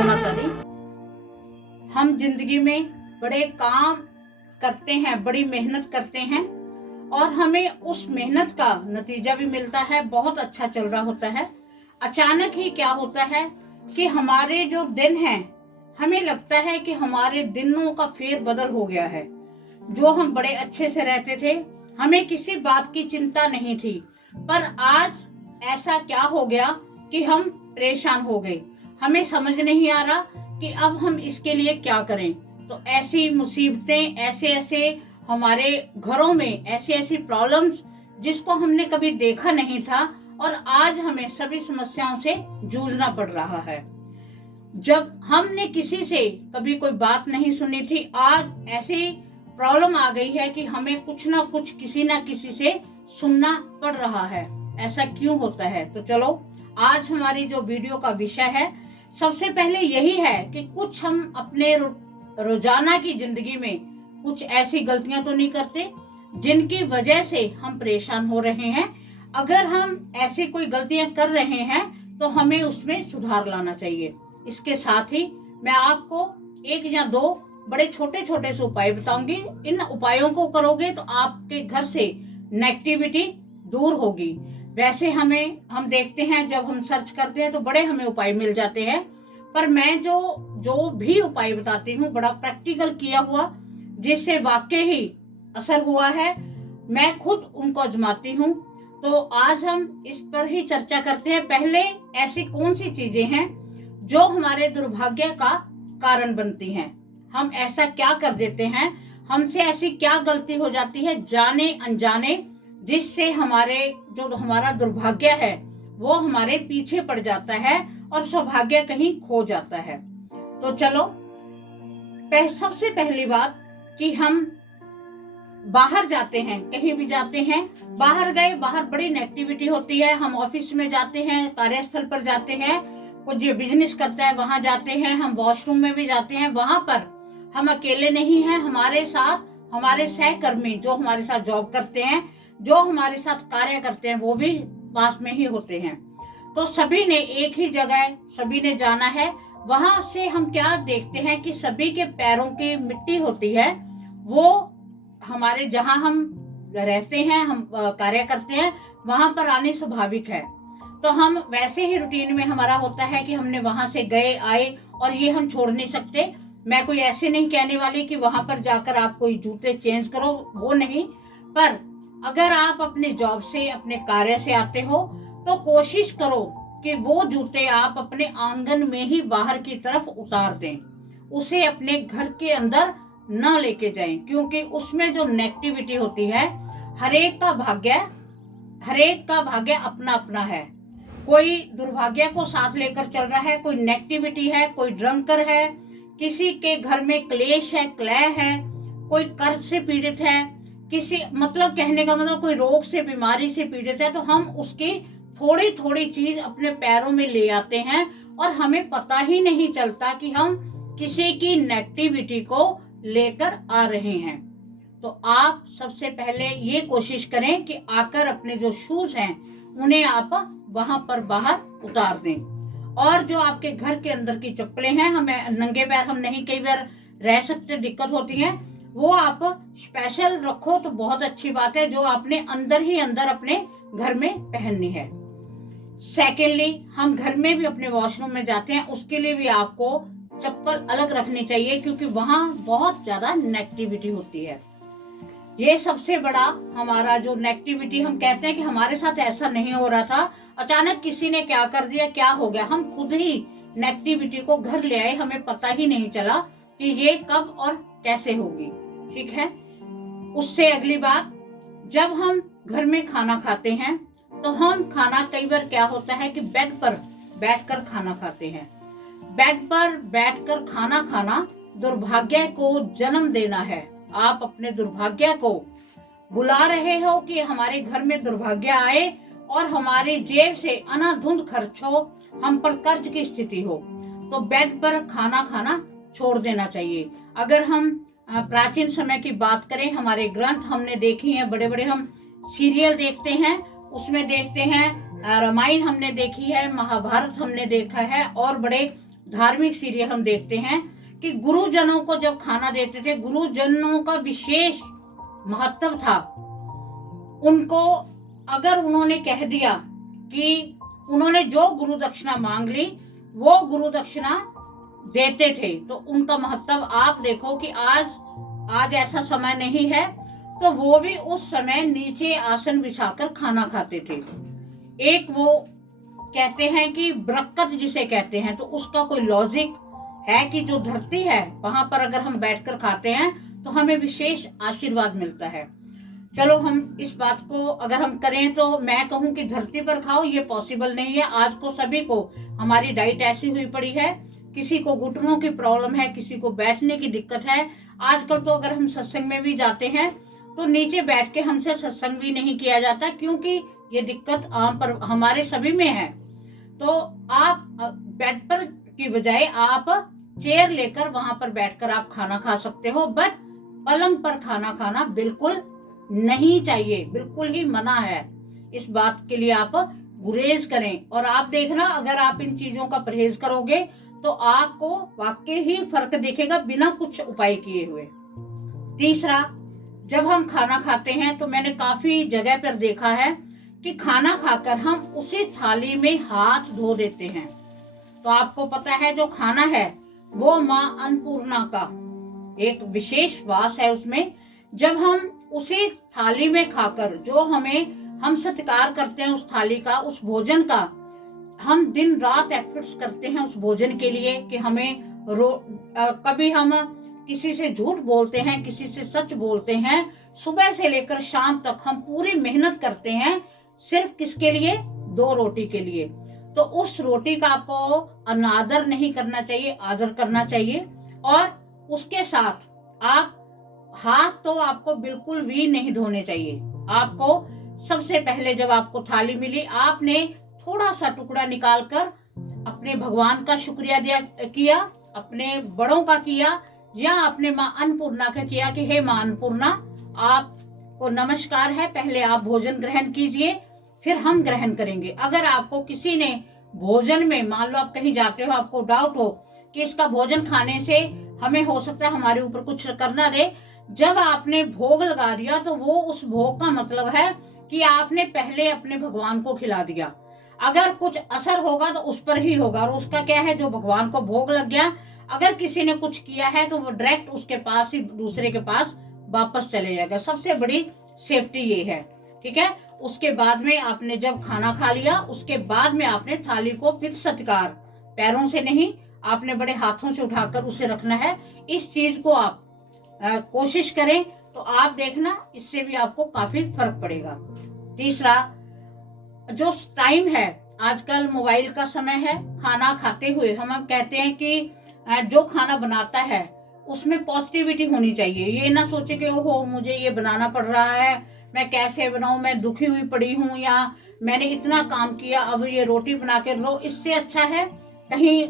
जय माता दी। हम जिंदगी में बड़े काम करते हैं, बड़ी मेहनत करते हैं और हमें उस मेहनत का नतीजा भी मिलता है, बहुत अच्छा चल रहा होता है। अचानक ही क्या होता है कि हमारे जो दिन हैं, हमें लगता है कि हमारे दिनों का फेर बदल हो गया है। जो हम बड़े अच्छे से रहते थे, हमें किसी बात की चिंता नहीं थी, पर आज ऐसा क्या हो गया कि हम परेशान हो गए। हमें समझ नहीं आ रहा कि अब हम इसके लिए क्या करें। तो ऐसी मुसीबतें, ऐसे ऐसे हमारे घरों में ऐसी ऐसी प्रॉब्लम्स जिसको हमने कभी देखा नहीं था और आज हमें सभी समस्याओं से जूझना पड़ रहा है। जब हमने किसी से कभी कोई बात नहीं सुनी थी, आज ऐसी प्रॉब्लम आ गई है कि हमें कुछ ना कुछ किसी ना किसी से सुनना पड़ रहा है। ऐसा क्यों होता है? तो चलो, आज हमारी जो वीडियो का विषय है, सबसे पहले यही है कि कुछ हम अपने रोजाना की जिंदगी में कुछ ऐसी गलतियां तो नहीं करते जिनकी वजह से हम परेशान हो रहे हैं। अगर हम ऐसी कोई गलतियां कर रहे हैं तो हमें उसमें सुधार लाना चाहिए। इसके साथ ही मैं आपको एक या दो बड़े छोटे छोटे से उपाय बताऊंगी। इन उपायों को करोगे तो आपके घर से नेगेटिविटी दूर होगी। वैसे हम देखते हैं, जब हम सर्च करते हैं तो बड़े हमें उपाय मिल जाते हैं, पर मैं जो भी उपाय बताती हूँ बड़ा प्रैक्टिकल किया हुआ, जिससे वाकई ही असर हुआ है, मैं खुद उनको आजमाती हूँ। तो आज हम इस पर ही चर्चा करते हैं। पहले, ऐसी कौन सी चीजें हैं जो हमारे दुर्भाग्य का कारण बनती हैं? हम ऐसा क्या कर देते हैं, हमसे ऐसी क्या गलती हो जाती है जाने अनजाने, जिससे हमारा दुर्भाग्य है वो हमारे पीछे पड़ जाता है और सौभाग्य कहीं खो जाता है। तो चलो, सबसे पहली बात कि हम बाहर जाते हैं, कहीं भी जाते हैं, बाहर गए, बाहर बड़ी नेगेटिविटी होती है। हम ऑफिस में जाते हैं, कार्यस्थल पर जाते हैं, कुछ बिजनेस करता है वहां जाते हैं, हम वॉशरूम में भी जाते हैं। वहां पर हम अकेले नहीं हैं, हमारे साथ हमारे सहकर्मी जो हमारे साथ जॉब करते हैं, जो हमारे साथ कार्य करते हैं, वो भी पास में ही होते हैं। तो सभी ने एक ही जगह सभी ने जाना है। वहां से हम क्या देखते हैं कि सभी के पैरों की मिट्टी होती है, वो हमारे जहां हम रहते हैं, हम कार्य करते हैं, वहां पर आनी स्वाभाविक है। तो हम वैसे ही रूटीन में हमारा होता है कि हमने वहां से गए आए और ये हम छोड़ नहीं सकते। मैं कोई ऐसे नहीं कहने वाली कि वहां पर जाकर आप कोई जूते चेंज करो, वो नहीं। पर अगर आप अपने जॉब से, अपने कार्य से आते हो, तो कोशिश करो कि वो जूते आप अपने आंगन में ही बाहर की तरफ उतार दें, उसे अपने घर के अंदर न लेके जाएं, क्योंकि उसमें जो नेगेटिविटी होती है, हरेक का भाग्य अपना अपना है। कोई दुर्भाग्य को साथ लेकर चल रहा है, कोई नेगेटिविटी है, कोई ड्रंकर है, किसी के घर में क्लेश है, क्लह है, कोई कर्ज से पीड़ित है, किसी मतलब कहने का मतलब कोई रोग से, बीमारी से पीड़ित है, तो हम उसकी थोड़ी थोड़ी चीज अपने पैरों में ले आते हैं और हमें पता ही नहीं चलता कि हम किसी की नेगेटिविटी को लेकर आ रहे हैं। तो आप सबसे पहले ये कोशिश करें कि आकर अपने जो शूज हैं उन्हें आप वहां पर बाहर उतार दें। और जो आपके घर के अंदर की चप्पलें हैं, हमें नंगे पैर हम नहीं कई बार रह सकते, दिक्कत होती है, वो आप स्पेशल रखो तो बहुत अच्छी बात है, जो आपने अंदर ही अंदर अपने घर में पहननी है। सेकेंडली, हम घर में भी अपने वॉशरूम में जाते हैं, उसके लिए भी आपको चप्पल अलग रखनी चाहिए, क्योंकि वहां बहुत ज्यादा नेगेटिविटी होती है। ये सबसे बड़ा हमारा जो नेगेटिविटी, हम कहते हैं कि हमारे साथ ऐसा नहीं हो रहा था, अचानक किसी ने क्या कर दिया, क्या हो गया, हम खुद ही नेगेटिविटी को घर ले आए, हमें पता ही नहीं चला कि ये कब और कैसे होगी। ठीक है। उससे अगली बात, जब हम घर में खाना खाते हैं तो हम खाना, कई बार क्या होता है कि बेड पर बैठकर खाना खाते हैं। बेड पर बैठकर खाना खाना दुर्भाग्य को जन्म देना है। आप अपने दुर्भाग्य को बुला रहे हो कि हमारे घर में दुर्भाग्य आए और हमारी जेब से अनाधुंध खर्च हो, हम पर कर्ज की स्थिति हो, तो बेड पर खाना खाना छोड़ देना चाहिए। अगर हम प्राचीन समय की बात करें, हमारे ग्रंथ हमने देखी हैं, बड़े बड़े हम सीरियल देखते हैं, उसमें देखते हैं, रामायण हमने देखी है, महाभारत हमने देखा है, और बड़े धार्मिक सीरियल हम देखते हैं कि गुरुजनों को जब खाना देते थे, गुरुजनों का विशेष महत्व था। उनको अगर उन्होंने कह दिया कि उन्होंने जो गुरु दक्षिणा मांग ली वो गुरु दक्षिणा देते थे, तो उनका महत्व आप देखो कि आज ऐसा समय नहीं है, तो वो भी उस समय नीचे आसन बिछाकर खाना खाते थे। एक वो कहते हैं कि बरकत जिसे कहते हैं, तो उसका कोई लॉजिक है कि जो धरती है वहां पर अगर हम बैठकर खाते हैं तो हमें विशेष आशीर्वाद मिलता है। चलो हम इस बात को अगर हम करें तो मैं कहूं कि धरती पर खाओ, ये पॉसिबल नहीं है। आज को सभी को हमारी डाइट ऐसी हुई पड़ी है, किसी को घुटनों की प्रॉब्लम है, किसी को बैठने की दिक्कत है। आजकल तो अगर हम सत्संग में भी जाते हैं तो नीचे बैठ के हमसे सत्संग भी नहीं किया जाता, क्योंकि ये दिक्कत आम पर हमारे सभी में है। तो आप बेड पर की बजाय आप चेयर लेकर वहां पर बैठकर आप खाना खा सकते हो, बट पलंग पर खाना खाना बिल्कुल नहीं चाहिए, बिल्कुल ही मना है। इस बात के लिए आप गुरेज करें। और आप देखना, अगर आप इन चीजों का परहेज करोगे तो आपको वाकई ही फर्क दिखेगा बिना कुछ उपाय किए हुए। तीसरा, जब हम खाना खाते हैं तो मैंने काफी जगह पर देखा है कि खाना खाकर हम उसी थाली में हाथ धो देते हैं। तो आपको पता है जो खाना है वो माँ अन्नपूर्णा का एक विशेष वास है उसमें। जब हम उसी थाली में खाकर जो हम सत्कार करते हैं उस थाली का, उस भोजन का, हम दिन रात एफर्ट्स करते हैं उस भोजन के लिए कि हमें कभी हम किसी से झूठ बोलते हैं, किसी से सच बोलते हैं। सुबह से लेकर शाम तक हम पूरी मेहनत करते हैं, सिर्फ किसके लिए? 2 रोटी के लिए। तो उस रोटी का आपको अनादर नहीं करना चाहिए, आदर करना चाहिए। और उसके साथ आप हाथ तो आपको बिल्कुल भी नहीं धोने चाहिए। आपको सबसे पहले जब आपको थाली मिली, आपने थोड़ा सा टुकड़ा निकालकर अपने भगवान का शुक्रिया किया, अपने बड़ों का किया, या अपने माँ अन्नपूर्णा का किया कि हे माँ अन्नपूर्णा, आपको नमस्कार है, पहले आप भोजन ग्रहण कीजिए, फिर हम ग्रहण करेंगे। अगर आपको किसी ने भोजन में, मान लो आप कहीं जाते हो, आपको डाउट हो कि इसका भोजन खाने से हमें हो सकता है हमारे ऊपर कुछ करना दे, जब आपने भोग लगा दिया तो वो उस भोग का मतलब है कि आपने पहले अपने भगवान को खिला दिया। अगर कुछ असर होगा तो उस पर ही होगा, और उसका क्या है, जो भगवान को भोग लग गया, अगर किसी ने कुछ किया है तो वो डायरेक्ट उसके पास ही दूसरे के पास वापस चले जाएगा। सबसे बड़ी सेफ्टी ये है, ठीक है। उसके बाद में आपने जब खाना खा लिया, उसके बाद में आपने थाली को फिर सत्कार, पैरों से नहीं, आपने बड़े हाथों से उठाकर उसे रखना है। इस चीज को आप कोशिश करें तो आप देखना, इससे भी आपको काफी फर्क पड़ेगा। तीसरा, जो टाइम है, आजकल मोबाइल का समय है। खाना खाते हुए हम कहते हैं कि जो खाना बनाता है उसमें पॉजिटिविटी होनी चाहिए। ये ना सोचे कि ओहो मुझे ये बनाना पड़ रहा है, मैं कैसे बनाऊं, मैं दुखी हुई पड़ी हूं, या मैंने इतना काम किया अब ये रोटी बना के लो। इससे अच्छा है कहीं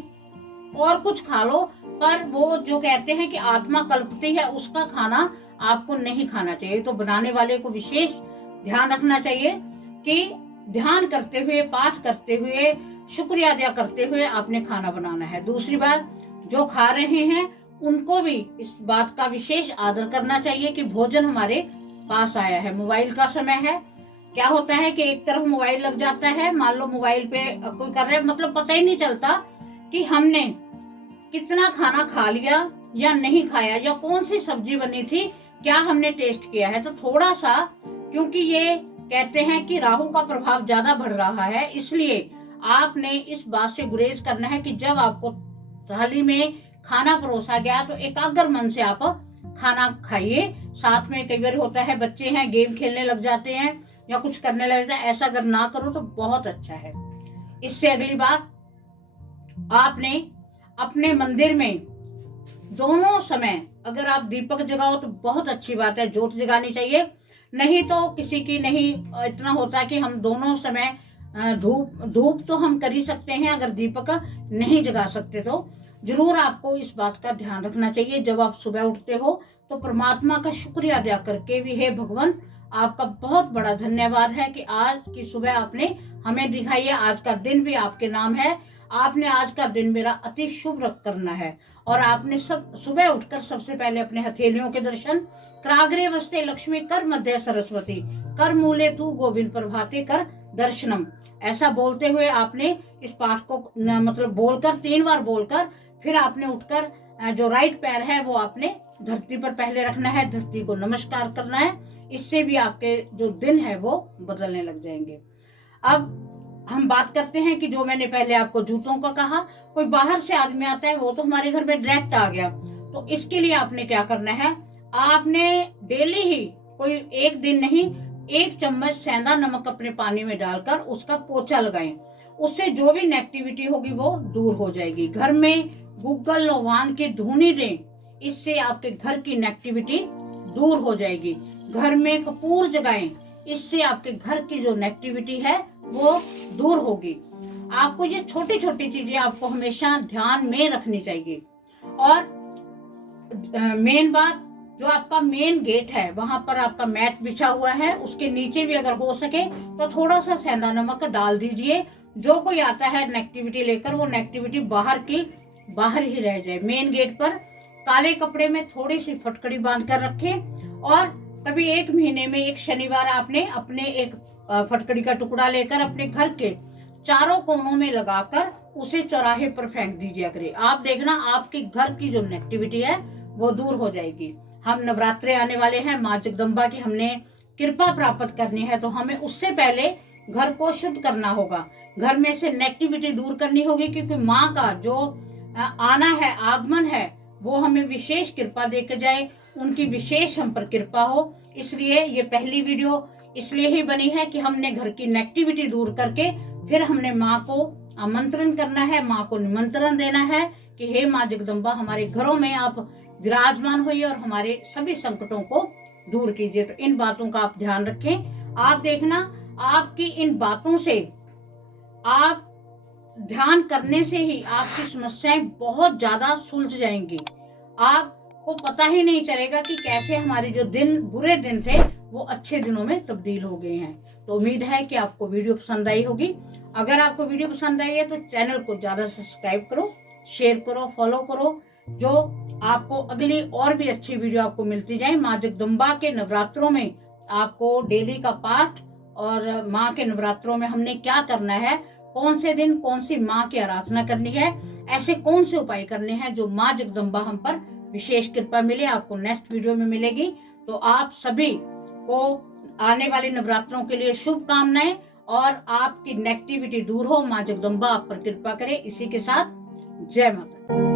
और कुछ खा लो, पर वो जो कहते हैं कि आत्मा कल्पती है, उसका खाना आपको नहीं खाना चाहिए। तो बनाने वाले को विशेष ध्यान रखना चाहिए कि ध्यान करते हुए, पाठ करते हुए, शुक्रिया अदा करते हुए आपने खाना बनाना है। दूसरी बात, जो खा रहे हैं उनको भी इस बात का विशेष आदर करना चाहिए कि भोजन हमारे पास आया है। मोबाइल का समय है, क्या होता है कि एक तरफ मोबाइल लग जाता है, मान लो मोबाइल पे कोई कर रहे हैं, मतलब पता ही नहीं चलता कि हमने कितना खाना खा लिया या नहीं खाया, या कौन सी सब्जी बनी थी, क्या हमने टेस्ट किया है। तो थोड़ा सा, क्योंकि ये कहते हैं कि राहु का प्रभाव ज्यादा बढ़ रहा है, इसलिए आपने इस बात से गुरेज करना है कि जब आपको थाली में खाना परोसा गया तो एकाग्र मन से आप खाना खाइए। साथ में कई बार होता है बच्चे हैं, गेम खेलने लग जाते हैं या कुछ करने लग जाते हैं, ऐसा अगर ना करो तो बहुत अच्छा है। इससे अगली बात, आपने अपने मंदिर में दोनों समय अगर आप दीपक जगाओ तो बहुत अच्छी बात है, ज्योत जगानी चाहिए। नहीं तो किसी की नहीं इतना होता कि हम दोनों समय धूप तो हम कर ही सकते हैं, अगर दीपक नहीं जगा सकते तो जरूर आपको इस बात का ध्यान रखना चाहिए। जब आप सुबह उठते हो तो परमात्मा का शुक्रिया अदा करके भी, हे भगवान आपका बहुत बड़ा धन्यवाद है कि आज की सुबह आपने हमें दिखाई है, आज का दिन भी आपके नाम है, आपने आज का दिन मेरा अति शुभ करना है। और आपने सब सुबह उठकर सबसे पहले अपने हथेलियों के दर्शन, क्राग्रे वस्ते लक्ष्मी कर मध्य सरस्वती, कर मूले तू गोविंद प्रभाते कर दर्शनम, ऐसा बोलते हुए आपने इस पाठ को मतलब बोलकर 3 बार बोलकर फिर आपने उठकर जो राइट पैर है वो आपने धरती पर पहले रखना है, धरती को नमस्कार करना है। इससे भी आपके जो दिन है वो बदलने लग जाएंगे। अब हम बात करते हैं कि जो मैंने पहले आपको जूतों का कहा, कोई बाहर से आदमी आता है वो तो हमारे घर में डायरेक्ट आ गया, तो इसके लिए आपने क्या करना है, आपने डेली ही कोई एक दिन नहीं 1 चम्मच सेंधा नमक अपने पानी में डालकर उसका पोछा लगाएं। उससे जो भी नेगेटिविटी होगी वो दूर हो जाएगी। घर में गूगल लोवान की धुनी दें, इससे आपके घर की नेगेटिविटी दूर हो जाएगी। घर में कपूर जगाएं, इससे आपके घर की जो नेगेटिविटी है वो दूर होगी। आपको ये छोटी छोटी चीजें आपको हमेशा ध्यान में रखनी चाहिए। और मेन बात, जो आपका मेन गेट है वहां पर आपका मैट बिछा हुआ है, उसके नीचे भी अगर हो सके तो थोड़ा सा सेंधा नमक डाल दीजिए। जो कोई आता है नेगेटिविटी लेकर, वो नेगेटिविटी बाहर ही रह जाए। मेन गेट पर काले कपड़े में थोड़ी सी फटकड़ी बांध कर रखें। और कभी 1 महीने में 1 शनिवार आपने अपने एक फटकड़ी का टुकड़ा लेकर अपने घर के चारों कोनों में लगाकर उसे चौराहे पर फेंक दीजिए करें। आप देखना आपके घर की जो नेगेटिविटी है वो दूर हो जाएगी। हम नवरात्रे आने वाले हैं, माँ जगदम्बा की हमने कृपा प्राप्त करनी है, तो हमें उससे पहले घर को शुद्ध करना होगा, घर में से नेगेटिविटी दूर करनी होगी। क्योंकि माँ का जो आना है, आगमन है, वो हमें विशेष कृपा देकर जाए, उनकी विशेष हम पर कृपा हो। इसलिए ये पहली वीडियो इसलिए ही बनी है कि हमने घर की नेगेटिविटी दूर करके फिर हमने माँ को आमंत्रण करना है, माँ को निमंत्रण देना है कि हे माँ जगदम्बा, हमारे घरों में आप विराजमान होइए और हमारे सभी संकटों को दूर कीजिए। तो इन बातों का आप ध्यान रखें। आप देखना, आपकी इन बातों से, आप ध्यान करने से ही आपकी समस्याएं बहुत ज्यादा सुलझ जाएंगी। आपको पता ही नहीं चलेगा कि कैसे हमारे जो दिन, बुरे दिन थे, वो अच्छे दिनों में तब्दील हो गए हैं। तो उम्मीद है कि आपको वीडियो पसंद आई होगी। अगर आपको वीडियो पसंद आई है तो चैनल को ज्यादा सब्सक्राइब करो, शेयर करो, फॉलो करो, जो आपको अगली और भी अच्छी वीडियो आपको मिलती जाए। माँ जगदम्बा के नवरात्रों में आपको डेली का पाठ और माँ के नवरात्रों में हमने क्या करना है, कौन से दिन कौन सी माँ की आराधना करनी है, ऐसे कौन से उपाय करने हैं जो माँ जगदम्बा हम पर विशेष कृपा मिले, आपको नेक्स्ट वीडियो में मिलेगी। तो आप सभी को आने वाले नवरात्रों के लिए शुभकामनाएं और आपकी नेगेटिविटी दूर हो, माँ जगदम्बा आप पर कृपा करे। इसी के साथ जय माता।